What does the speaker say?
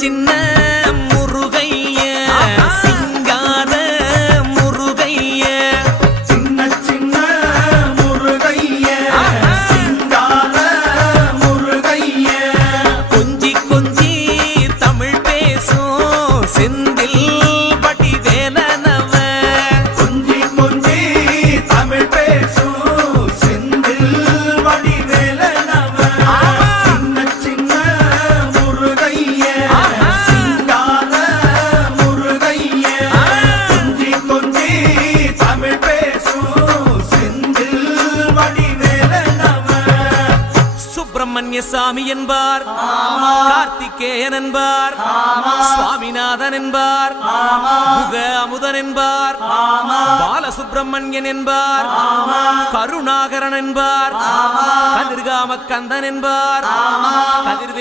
சின்ன முருகைய சிங்கார முருகைய சின்ன சின்ன முருகைய சிங்கார முருகைய கொஞ்சி கொஞ்சி தமிழ் பேசும் செந்தில் வடிவேலனவ கொஞ்சி கொஞ்சி தமிழ் பேசும் செந்தில் வடிவேலனவ சின்ன சின்ன முருகைய சிங்கார முருகைய கொஞ்சி கொஞ்சி தமிழ் பேசும் செந்தில் வடிவேலனவ சுப்பிரமணிய சாமி என்பார், கார்த்திகேயன் என்பார், சுவாமிநாதன் என்பார், முக அமுதன் என்பார், பாலசுப்பிரமணியன் என்பார், கருணாகரன் என்பார், கதிர்காம கந்தன் என்பார், கதிர்வே